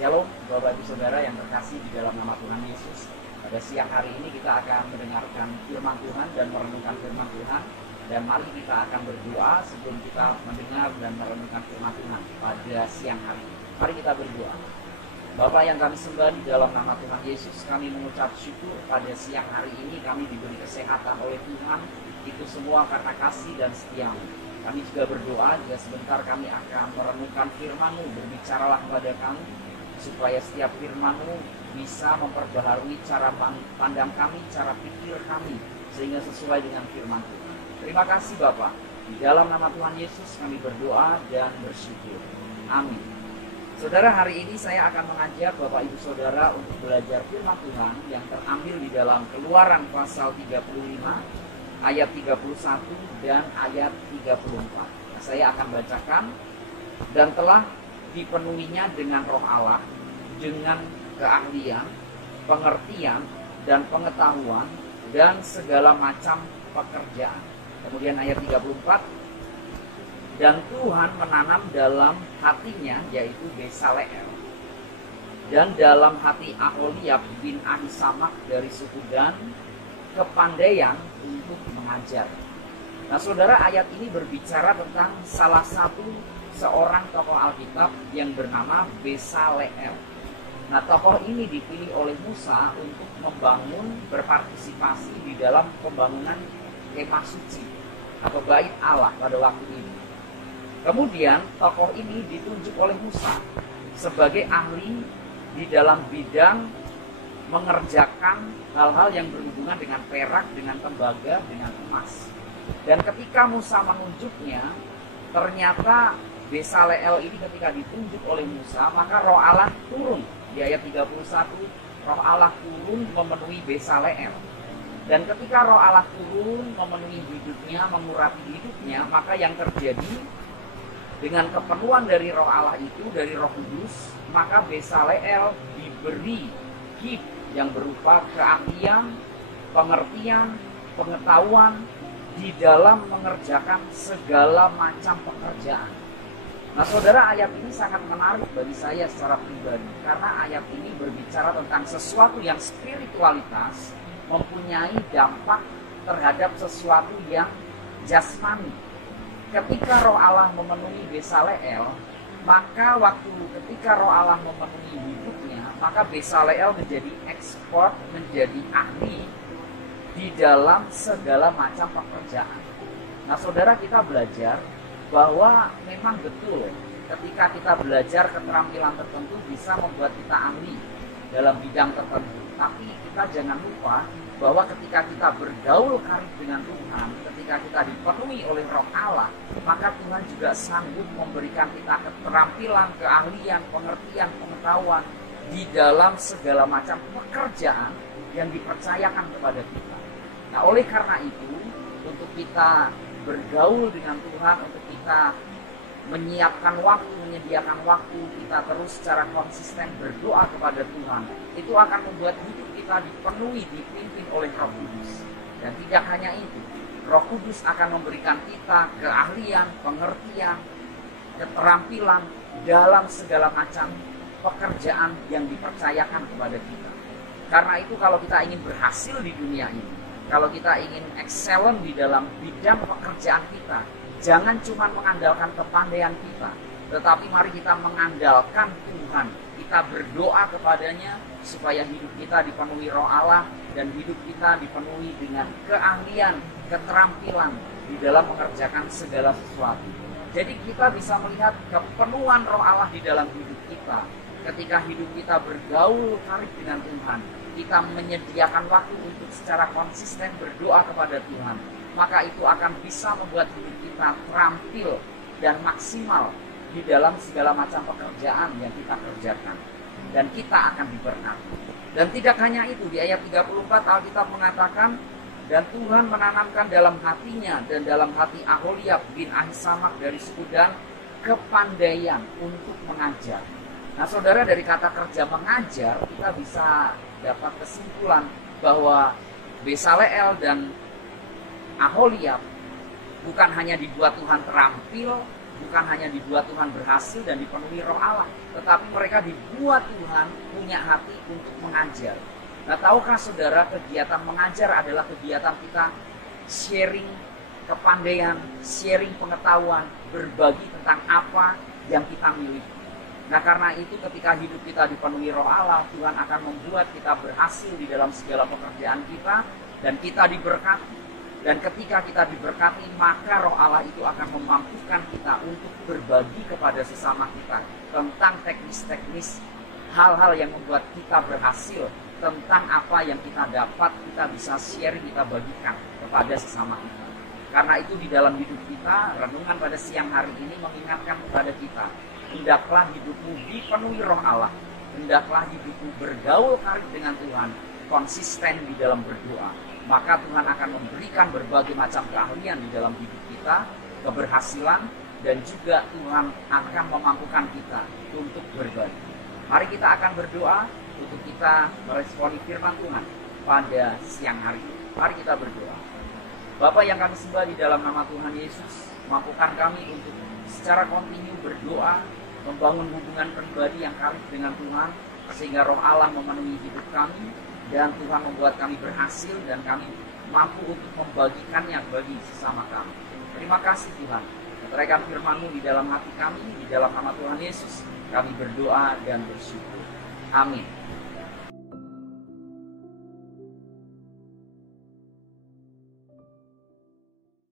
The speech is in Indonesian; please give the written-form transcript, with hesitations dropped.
Shalom Bapak Ibu Saudara yang terkasih di dalam nama Tuhan Yesus. Pada siang hari ini kita akan mendengarkan firman Tuhan dan merenungkan firman Tuhan. Dan mari kita akan berdoa sebelum kita mendengar dan merenungkan firman Tuhan pada siang hari. Mari kita berdoa. Bapa yang kami sembah di dalam nama Tuhan Yesus, kami mengucap syukur pada siang hari ini kami diberi kesehatan oleh Tuhan. Itu semua karena kasih dan setia-Mu. Kami juga berdoa jika sebentar kami akan merenungkan firman-Mu, berbicaralah kepada kami supaya setiap firman-Mu bisa memperbaharui cara pandang kami, cara pikir kami, sehingga sesuai dengan firman Tuhan. Terima kasih Bapak. Di dalam nama Tuhan Yesus kami berdoa dan bersyukur. Amin. Saudara, hari ini saya akan mengajak Bapak Ibu Saudara untuk belajar firman Tuhan yang terambil di dalam Keluaran pasal 35 ayat 31 dan ayat 34. Nah, saya akan bacakan. Dan telah dipenuhinya dengan roh Allah, dengan keahlian, pengertian, dan pengetahuan, dan segala macam pekerjaan. Kemudian ayat 34, dan Tuhan menanam dalam hatinya, yaitu Besaleel, dan dalam hati Aholiab bin Ahisamak dari suku Dan, kepandaian untuk mengajar. Nah saudara, ayat ini berbicara tentang salah satu seorang tokoh Alkitab yang bernama Besaleel. Nah tokoh ini dipilih oleh Musa untuk membangun, berpartisipasi di dalam pembangunan kemah suci atau bait Allah pada waktu itu. Kemudian tokoh ini ditunjuk oleh Musa sebagai ahli di dalam bidang mengerjakan hal-hal yang berhubungan dengan perak, dengan tembaga, dengan emas. Dan ketika Musa menunjuknya, ternyata Besaleel ini ketika ditunjuk oleh Musa, maka roh Allah turun. Di ayat 31, roh Allah turun memenuhi Besaleel. Dan ketika roh Allah turun memenuhi hidupnya, mengurapi hidupnya, maka yang terjadi dengan kepenuhan dari roh Allah itu, dari Roh Kudus, maka Besaleel diberi gift yang berupa keahlian, pengertian, pengetahuan di dalam mengerjakan segala macam pekerjaan. Nah saudara, ayat ini sangat menarik bagi saya secara pribadi, karena ayat ini berbicara tentang sesuatu yang spiritualitas mempunyai dampak terhadap sesuatu yang jasmani. Ketika roh Allah memenuhi Besaleel, maka ketika roh Allah memenuhi hidupnya, maka Besaleel menjadi ekspor, menjadi ahli di dalam segala macam pekerjaan. Nah saudara, kita belajar bahwa memang betul ketika kita belajar keterampilan tertentu bisa membuat kita ahli dalam bidang tertentu. Tapi kita jangan lupa bahwa ketika kita bergaul karib dengan Tuhan, ketika kita dipenuhi oleh roh Allah, maka Tuhan juga sanggup memberikan kita keterampilan, keahlian, pengertian, pengetahuan di dalam segala macam pekerjaan yang dipercayakan kepada kita. Nah oleh karena itu, untuk kita bergaul dengan Tuhan, untuk kita menyiapkan waktu, menyediakan waktu, kita terus secara konsisten berdoa kepada Tuhan, itu akan membuat hidup kita dipenuhi, dipimpin oleh Roh Kudus. Dan tidak hanya itu, Roh Kudus akan memberikan kita keahlian, pengertian, keterampilan dalam segala macam pekerjaan yang dipercayakan kepada kita. Karena itu kalau kita ingin berhasil di dunia ini, kalau kita ingin excellent di dalam bidang pekerjaan kita, jangan cuma mengandalkan kepandaian kita, tetapi mari kita mengandalkan Tuhan. Kita berdoa kepadanya supaya hidup kita dipenuhi roh Allah dan hidup kita dipenuhi dengan keahlian, keterampilan di dalam mengerjakan segala sesuatu. Jadi kita bisa melihat kepenuhan roh Allah di dalam hidup kita. Ketika hidup kita bergaul karib dengan Tuhan, kita menyediakan waktu untuk secara konsisten berdoa kepada Tuhan, maka itu akan bisa membuat hidup kita terampil dan maksimal di dalam segala macam pekerjaan yang kita kerjakan. Dan kita akan diberkati. Dan tidak hanya itu, di ayat 34 Alkitab mengatakan, dan Tuhan menanamkan dalam hatinya dan dalam hati Aholiab bin Ahisamak dari suku Dan kepandaian untuk mengajar. Nah saudara, dari kata kerja mengajar, kita bisa dapat kesimpulan bahwa Besaleel dan Aholiab bukan hanya dibuat Tuhan terampil bukan hanya dibuat Tuhan berhasil dan dipenuhi Roh Allah, tetapi mereka dibuat Tuhan punya hati untuk mengajar. Nah, tahukah saudara, kegiatan mengajar adalah kegiatan kita sharing kepandaian, sharing pengetahuan, berbagi tentang apa yang kita miliki. Nah, karena itu ketika hidup kita dipenuhi Roh Allah, Tuhan akan membuat kita berhasil di dalam segala pekerjaan kita, dan kita diberkati. Dan ketika kita diberkati, maka Roh Allah itu akan memampukan kita untuk berbagi kepada sesama kita tentang teknis-teknis hal-hal yang membuat kita berhasil, tentang apa yang kita dapat, kita bisa sharing, kita bagikan kepada sesama kita. Karena itu di dalam hidup kita, renungan pada siang hari ini mengingatkan kepada kita, hendaklah hidupmu dipenuhi Roh Allah, hendaklah hidupmu bergaul karib dengan Tuhan, konsisten di dalam berdoa. Maka Tuhan akan memberikan berbagai macam keahlian di dalam hidup kita, keberhasilan, dan juga Tuhan akan memampukan kita untuk berbagi. Mari kita akan berdoa untuk kita meresponi firman Tuhan pada siang hari ini. Mari kita berdoa. Bapa yang kami sembah di dalam nama Tuhan Yesus, mampukan kami untuk secara kontinu berdoa, membangun hubungan pribadi yang karib dengan Tuhan, sehingga Roh Allah memenuhi hidup kami, dan Tuhan membuat kami berhasil, dan kami mampu untuk membagikannya bagi sesama kami. Terima kasih Tuhan, meteraikan firman-Mu di dalam hati kami, di dalam nama Tuhan Yesus, kami berdoa dan bersyukur. Amin.